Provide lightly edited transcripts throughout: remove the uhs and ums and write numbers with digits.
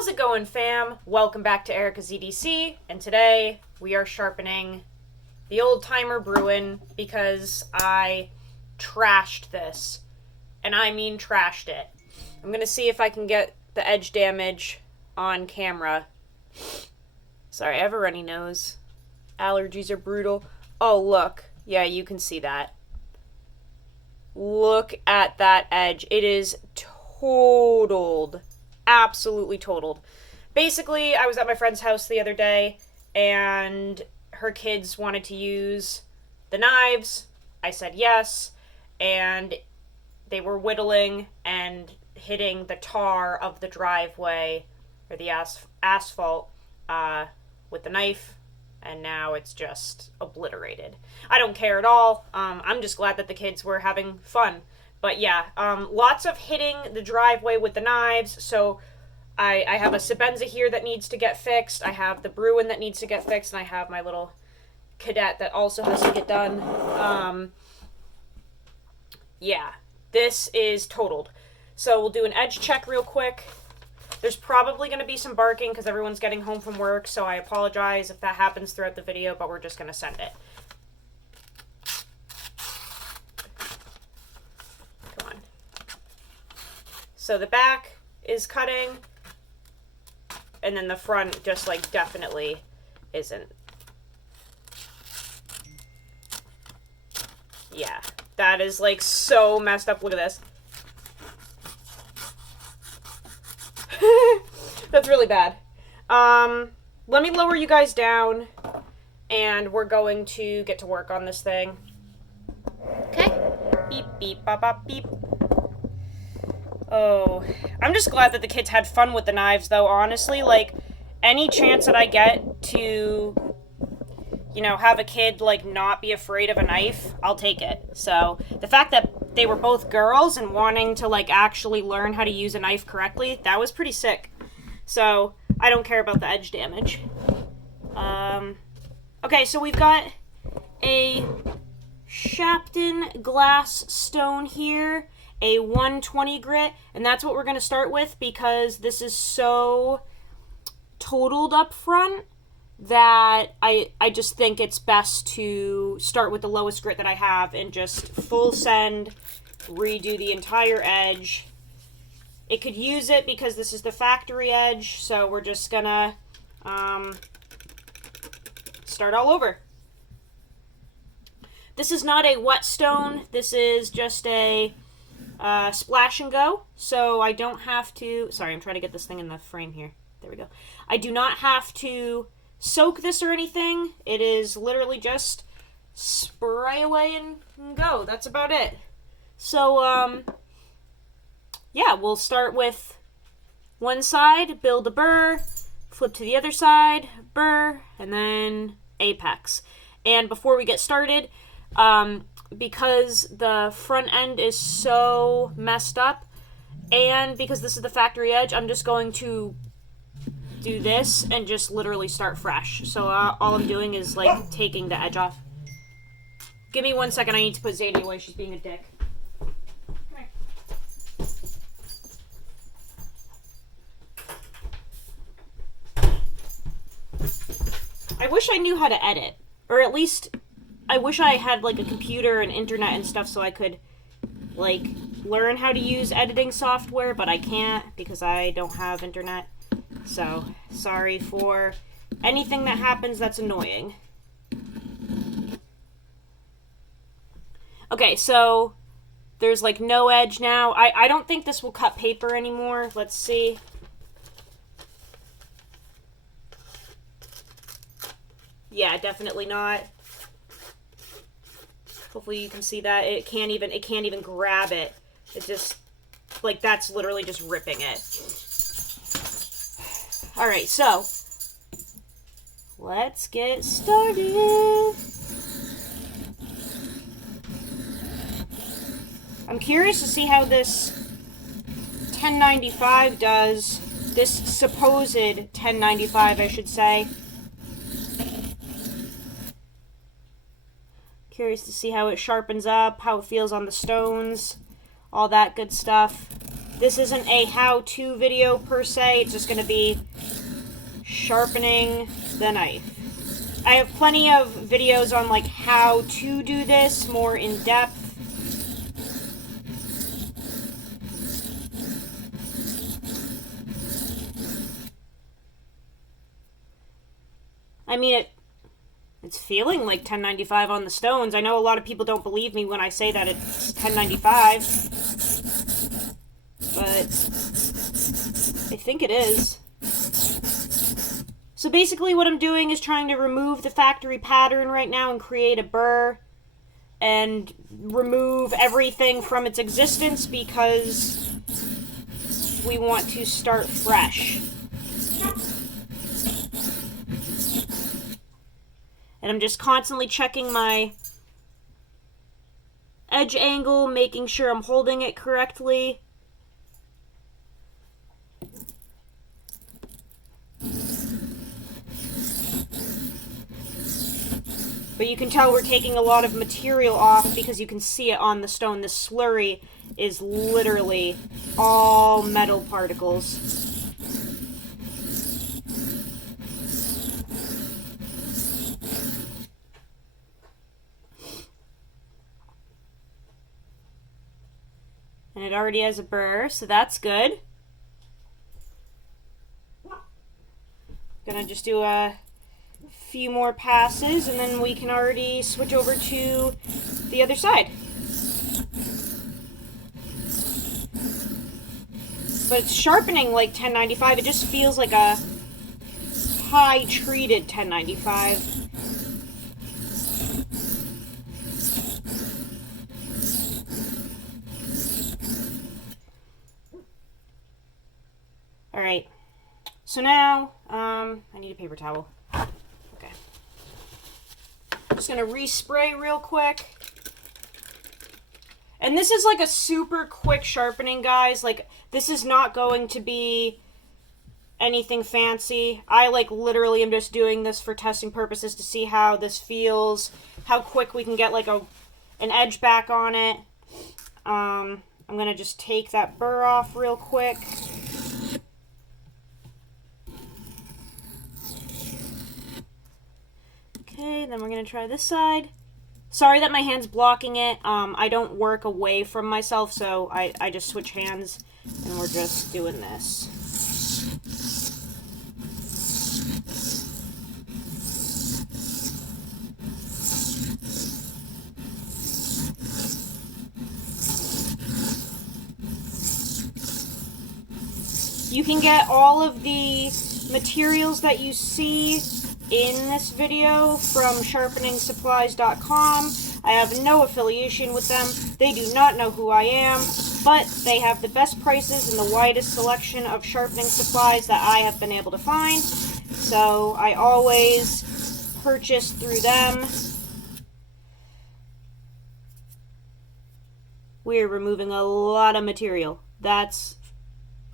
How's it going, fam? Welcome back to Erica's EDC, and today we are sharpening the old-timer Bruin because I trashed this, and I mean trashed it. I'm gonna see if I can get the edge damage on camera. Sorry, I have a runny nose. Allergies are brutal. Oh, look. Yeah, you can see that. Look at that edge. It is totaled. Absolutely totaled. Basically, I was at my friend's house the other day, and her kids wanted to use the knives. I said yes, and they were whittling and hitting the tar of the driveway, or the asphalt, with the knife, and now it's just obliterated. I don't care at all. I'm just glad that the kids were having fun. But yeah, lots of hitting the driveway with the knives. So I have a Sebenza here that needs to get fixed. I have the Bruin that needs to get fixed. And I have my little cadet that also has to get done. Yeah, this is totaled. So we'll do an edge check real quick. There's probably going to be some barking because everyone's getting home from work. So I apologize if that happens throughout the video, but we're just going to send it. So the back is cutting, and then the front just, like, definitely isn't. Yeah, that is, like, so messed up. Look at this. That's really bad. Let me lower you guys down, and we're going to get to work on this thing. Okay? Beep, beep, bop, bop, beep. Oh, I'm just glad that the kids had fun with the knives, though, honestly. Like, any chance that I get to, you know, have a kid, like, not be afraid of a knife, I'll take it. So, the fact that they were both girls and wanting to, like, actually learn how to use a knife correctly, that was pretty sick. So, I don't care about the edge damage. Okay, so we've got a Sharpening glass stone here. A 120 grit, and that's what we're going to start with because this is so totaled up front that I just think it's best to start with the lowest grit that I have and just full send, redo the entire edge. It could use it because this is the factory edge, so we're just gonna start all over. This is not a whetstone, this is just a splash and go, so I don't have to... Sorry, I'm trying to get this thing in the frame here. There we go. I do not have to soak this or anything. It is literally just spray away and go. That's about it. So, yeah, we'll start with one side, build a burr, flip to the other side, burr, and then apex. And before we get started, because the front end is so messed up, and because this is the factory edge, I'm just going to do this and just literally start fresh. So all I'm doing is, like, taking the edge off. Give me 1 second, I need to put Zadie away, she's being a dick. Come here. I wish I knew how to edit, or at least... I wish I had, like, a computer and internet and stuff so I could, like, learn how to use editing software, but I can't because I don't have internet. So, sorry for anything that happens that's annoying. Okay, so there's, like, no edge now. I don't think this will cut paper anymore. Let's see. Yeah, definitely not. Hopefully you can see that. It can't even grab it. It just, like, that's literally just ripping it. Alright, so, let's get started. I'm curious to see how this 1095 does. This supposed 1095, I should say. Curious to see how it sharpens up, how it feels on the stones, all that good stuff. This isn't a how-to video per se, it's just going to be sharpening the knife. I have plenty of videos on like how to do this more in depth. I mean, it's feeling like 1095 on the stones. I know a lot of people don't believe me when I say that it's 1095, but I think it is. So basically what I'm doing is trying to remove the factory pattern right now and create a burr and remove everything from its existence because we want to start fresh. And I'm just constantly checking my edge angle, making sure I'm holding it correctly. But you can tell we're taking a lot of material off because you can see it on the stone. The slurry is literally all metal particles. And it already has a burr, so that's good. Gonna just do a few more passes and then we can already switch over to the other side. But it's sharpening like 1095. It just feels like a high treated 1095. Alright, so now, I need a paper towel. Okay. I'm just gonna respray real quick. And this is like a super quick sharpening, guys. Like, this is not going to be anything fancy. I like literally am just doing this for testing purposes to see how this feels, how quick we can get like an edge back on it. I'm gonna just take that burr off real quick. Okay, then we're gonna try this side. Sorry that my hand's blocking it. I don't work away from myself, so I just switch hands and we're just doing this. You can get all of the materials that you see in this video from sharpeningsupplies.com. I have no affiliation with them. They do not know who I am, but they have the best prices and the widest selection of sharpening supplies that I have been able to find. So I always purchase through them. We're removing a lot of material. That's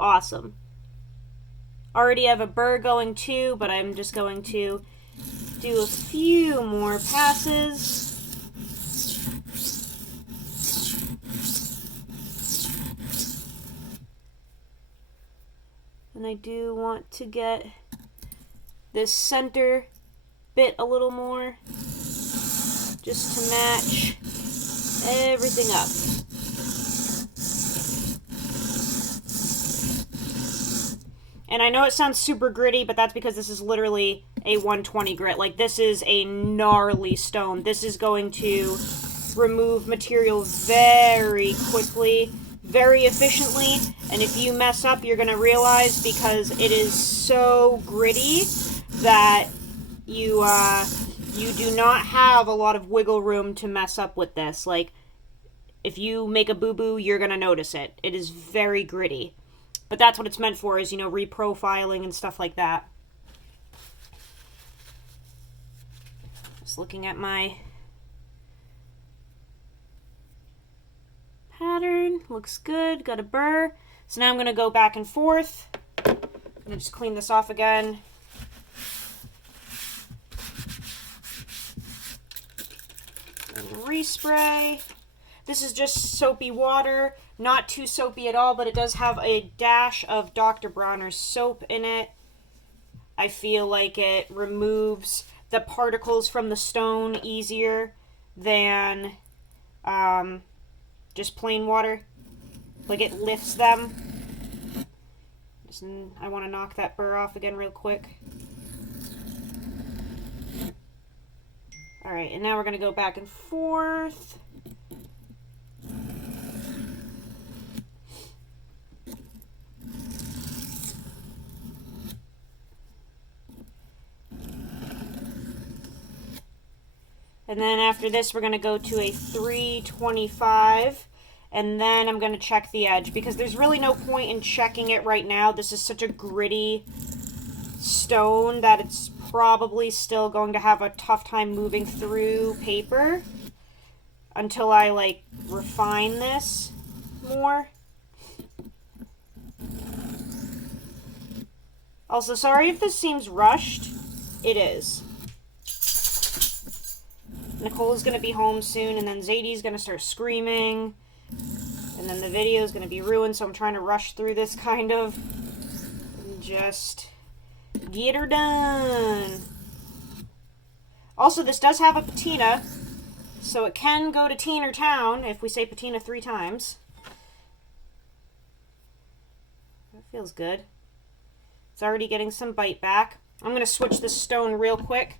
awesome. Already have a burr going too, but I'm just going to do a few more passes. And I do want to get this center bit a little more, just to match everything up. And I know it sounds super gritty, but that's because this is literally a 120 grit. Like, this is a gnarly stone. This is going to remove material very quickly, very efficiently. And if you mess up, you're going to realize, because it is so gritty, that you do not have a lot of wiggle room to mess up with this. Like, if you make a boo-boo, you're going to notice it. It is very gritty. But that's what it's meant for, is, you know, reprofiling and stuff like that. Just looking at my pattern. Looks good. Got a burr. So now I'm going to go back and forth. I'm going to just clean this off again. And respray. This is just soapy water. Not too soapy at all, but it does have a dash of Dr. Bronner's soap in it. I feel like it removes the particles from the stone easier than just plain water. Like, it lifts them. I want to knock that burr off again real quick. Alright, and now we're going to go back and forth. And then after this, we're going to go to a 325. And then I'm going to check the edge, because there's really no point in checking it right now. This is such a gritty stone that it's probably still going to have a tough time moving through paper until I, like, refine this more. Also, sorry if this seems rushed. It is. Nicole's going to be home soon, and then Zadie's going to start screaming. And then the video is going to be ruined, so I'm trying to rush through this kind of. And just get her done. Also, this does have a patina, so it can go to Teener Town if we say patina 3 times. That feels good. It's already getting some bite back. I'm going to switch this stone real quick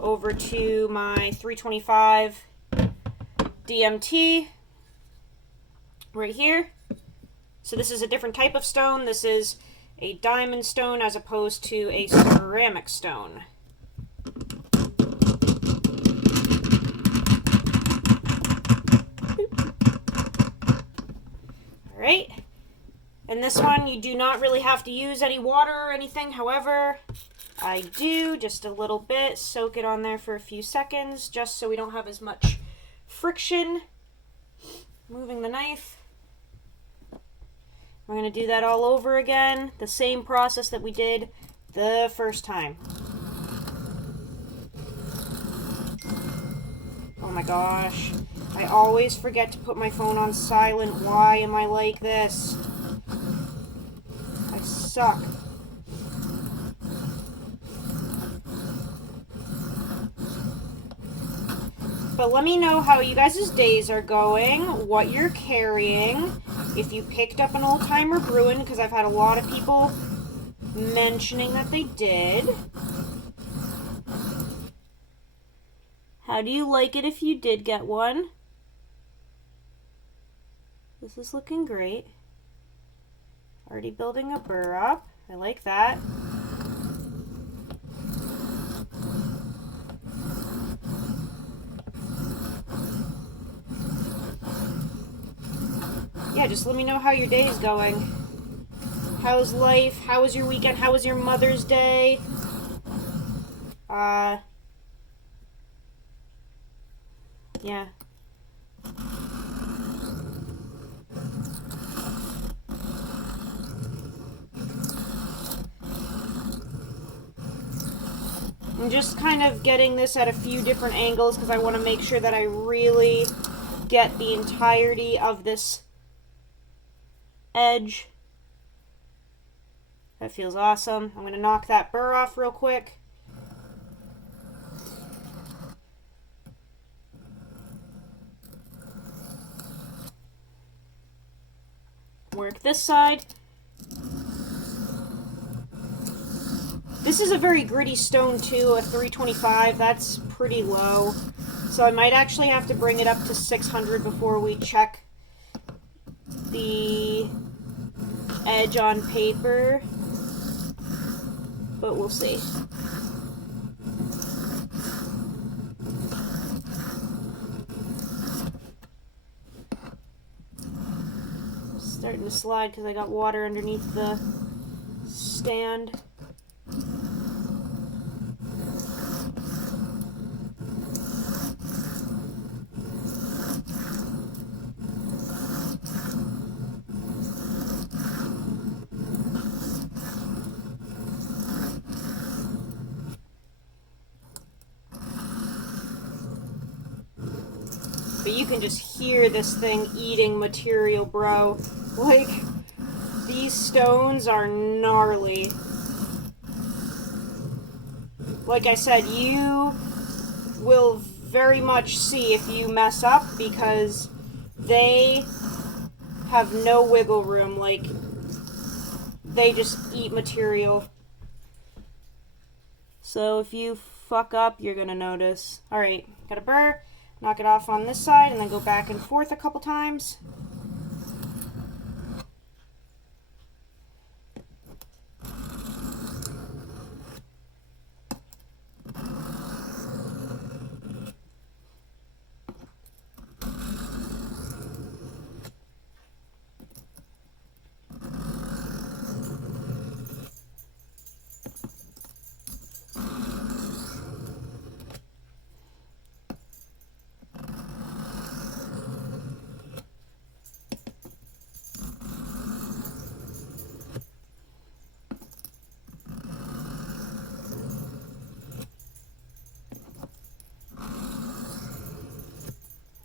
over to my 325 DMT. Right here. So this is a different type of stone. This is a diamond stone as opposed to a ceramic stone. Alright. And this one, you do not really have to use any water or anything. However, I do just a little bit. Soak it on there for a few seconds just so we don't have as much friction moving the knife. We're going to do that all over again. The same process that we did the first time. Oh my gosh. I always forget to put my phone on silent. Why am I like this? I suck. But let me know how you guys' days are going, what you're carrying, if you picked up an old-timer Bruin, because I've had a lot of people mentioning that they did. How do you like it if you did get one? This is looking great. Already building a burr up. I like that. Yeah, just let me know how your day is going. How's life? How was your weekend? How was your Mother's Day? Yeah. I'm just kind of getting this at a few different angles because I want to make sure that I really get the entirety of this edge. That feels awesome. I'm going to knock that burr off real quick. Work this side. This is a very gritty stone too, a 325. That's pretty low. So I might actually have to bring it up to 600 before we check the edge on paper. But we'll see. Starting to slide because I got water underneath the stand. But you can just hear this thing eating material, bro. Like, these stones are gnarly. Like I said, you will very much see if you mess up because they have no wiggle room. Like, they just eat material. So if you fuck up, you're gonna notice. Alright, got a burr. Knock it off on this side and then go back and forth a couple times.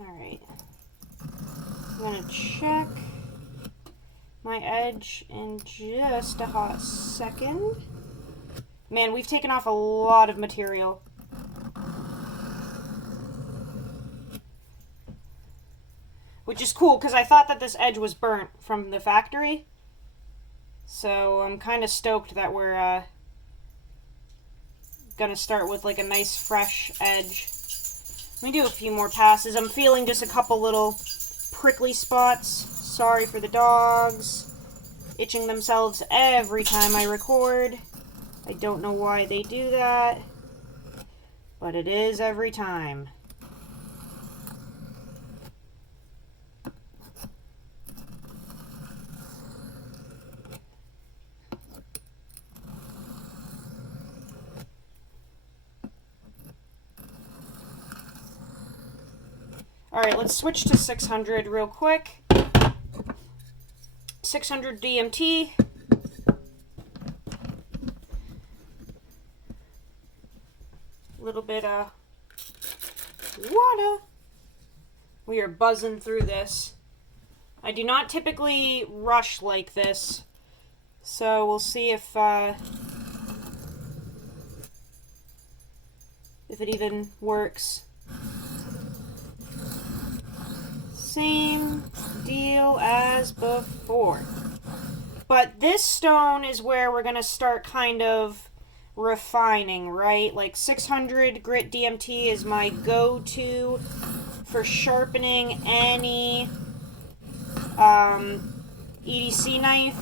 Alright, I'm gonna check my edge in just a hot second. Man, we've taken off a lot of material. Which is cool, because I thought that this edge was burnt from the factory. So I'm kind of stoked that we're gonna start with like a nice fresh edge. Let me do a few more passes. I'm feeling just a couple little prickly spots. Sorry for the dogs. Itching themselves every time I record. I don't know why they do that, but it is every time. Alright, let's switch to 600 real quick. 600 DMT. A little bit of water. We are buzzing through this. I do not typically rush like this, so we'll see if it even works. Same deal as before. But this stone is where we're going to start kind of refining, right? Like 600 grit DMT is my go-to for sharpening any EDC knife,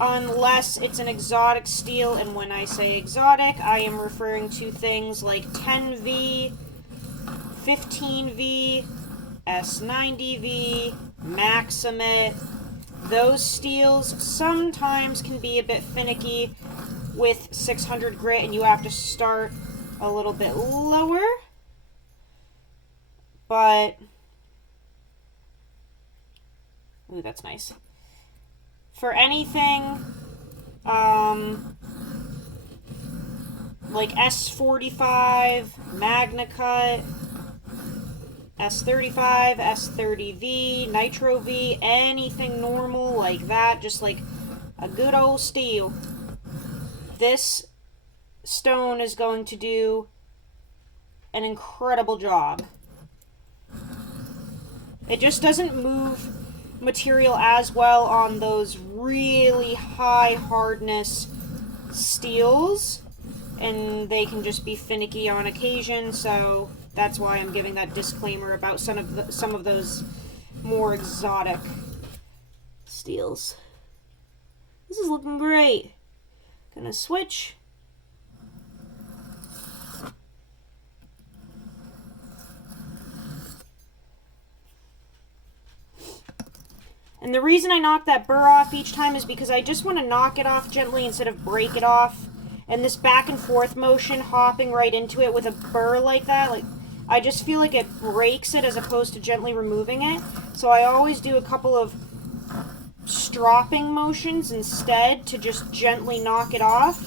unless it's an exotic steel. And when I say exotic, I am referring to things like 10V, 15V, S90V, Maximate. Those steels sometimes can be a bit finicky with 600 grit, and you have to start a little bit lower. But, ooh, that's nice. For anything like S45, Magna Cut, S35, S30V, Nitro V, anything normal like that, just like a good old steel. This stone is going to do an incredible job. It just doesn't move material as well on those really high hardness steels, and they can just be finicky on occasion, so that's why I'm giving that disclaimer about some of those more exotic steels. This is looking great. Gonna switch. And the reason I knock that burr off each time is because I just want to knock it off gently instead of break it off. And this back and forth motion, hopping right into it with a burr like that, like, I just feel like it breaks it as opposed to gently removing it. So I always do a couple of stropping motions instead to just gently knock it off.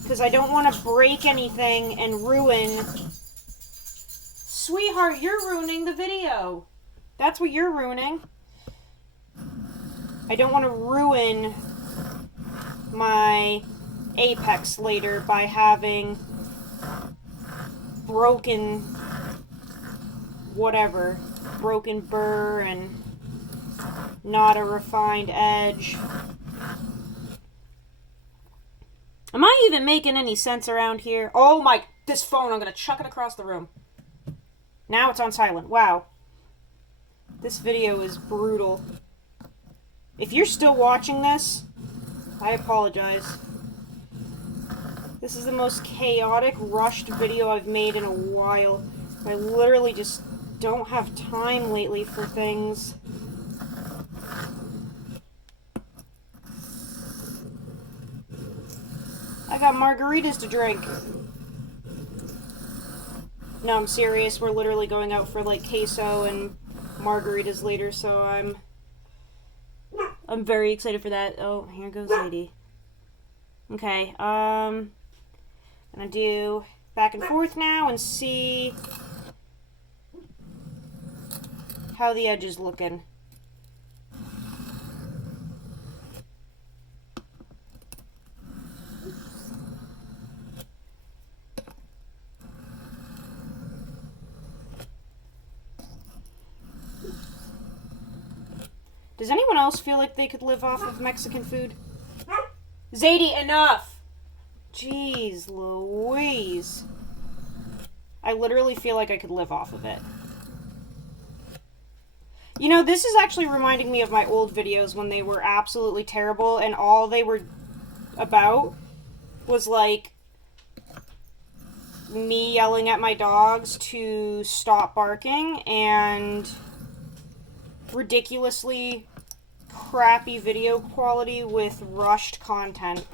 Because I don't want to break anything and ruin Sweetheart, you're ruining the video. That's what you're ruining. I don't want to ruin my apex later by having broken whatever. Broken burr and not a refined edge. Am I even making any sense around here? Oh my, this phone, I'm gonna chuck it across the room. Now it's on silent. Wow. This video is brutal. If you're still watching this, I apologize. This is the most chaotic, rushed video I've made in a while. I literally just don't have time lately for things. I got margaritas to drink. No, I'm serious. We're literally going out for like queso and margaritas later, so I'm very excited for that. Oh, here goes Lady. Okay, gonna do back and forth now and see how the edge is looking. Does anyone else feel like they could live off of Mexican food? Zadie, enough! Jeez Louise. I literally feel like I could live off of it. You know, this is actually reminding me of my old videos when they were absolutely terrible and all they were about was like me yelling at my dogs to stop barking and ridiculously crappy video quality with rushed content.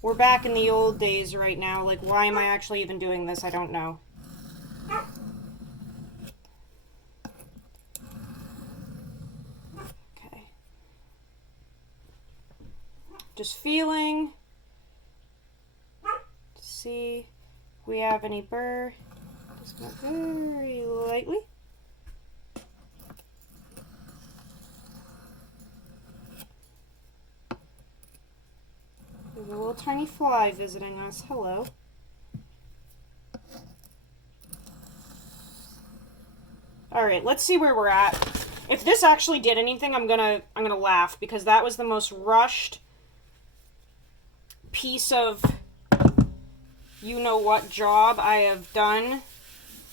We're back in the old days right now. Like, why am I actually even doing this? I don't know. Okay. Just feeling to see if we have any burr. Just go very lightly. There's a little tiny fly visiting us. Hello. Alright, let's see where we're at. If this actually did anything, I'm gonna laugh, because that was the most rushed piece of you-know-what job I have done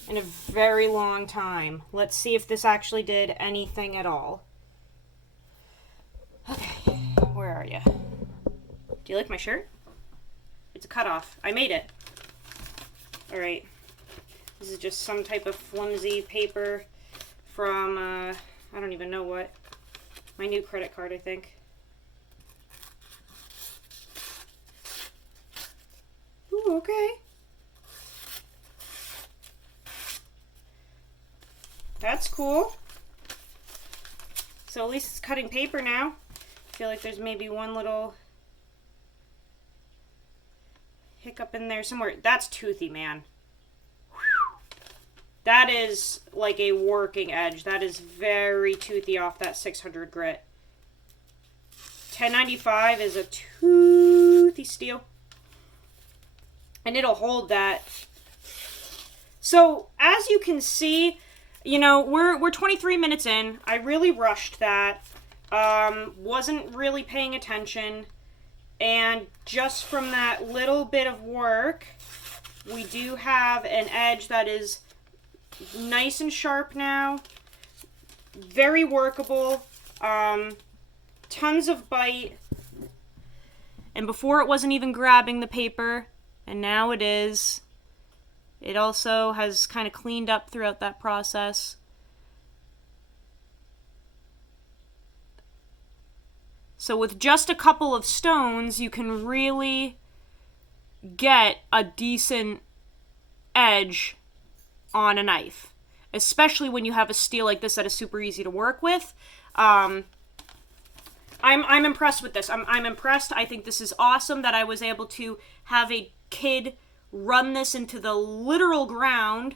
in a very long time. Let's see if this actually did anything at all. Okay, where are you? Do you like my shirt? It's a cutoff. I made it. Alright. This is just some type of flimsy paper from, I don't even know what. My new credit card, I think. Ooh, okay. That's cool. So at least it's cutting paper now. I feel like there's maybe one little hiccup in there somewhere. That's toothy, man. That is like a working edge. That is very toothy off that 600 grit. 1095 is a toothy steel. And it'll hold that. So, as you can see, you know, we're 23 minutes in. I really rushed that. Wasn't really paying attention. And just from that little bit of work, we do have an edge that is nice and sharp now. Very workable. Tons of bite. And before it wasn't even grabbing the paper, and now it is. It also has kind of cleaned up throughout that process. So with just a couple of stones, you can really get a decent edge on a knife. Especially when you have a steel like this that is super easy to work with. I'm impressed with this. I'm impressed. I think this is awesome that I was able to have a kid run this into the literal ground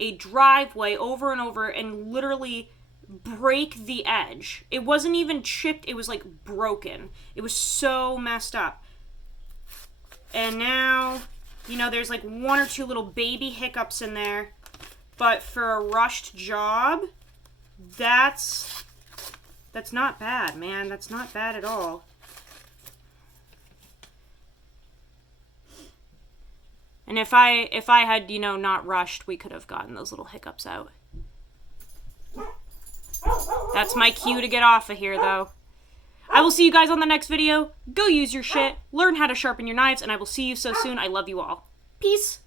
a driveway over and over and literally break the edge. It wasn't even chipped, it was like broken. It was so messed up. And now, you know, there's like one or two little baby hiccups in there. But for a rushed job, that's not bad, man. That's not bad at all. And if I had, you know, not rushed, we could have gotten those little hiccups out. That's my cue to get off of here, though. I will see you guys on the next video. Go use your shit, learn how to sharpen your knives, and I will see you so soon. I love you all. Peace.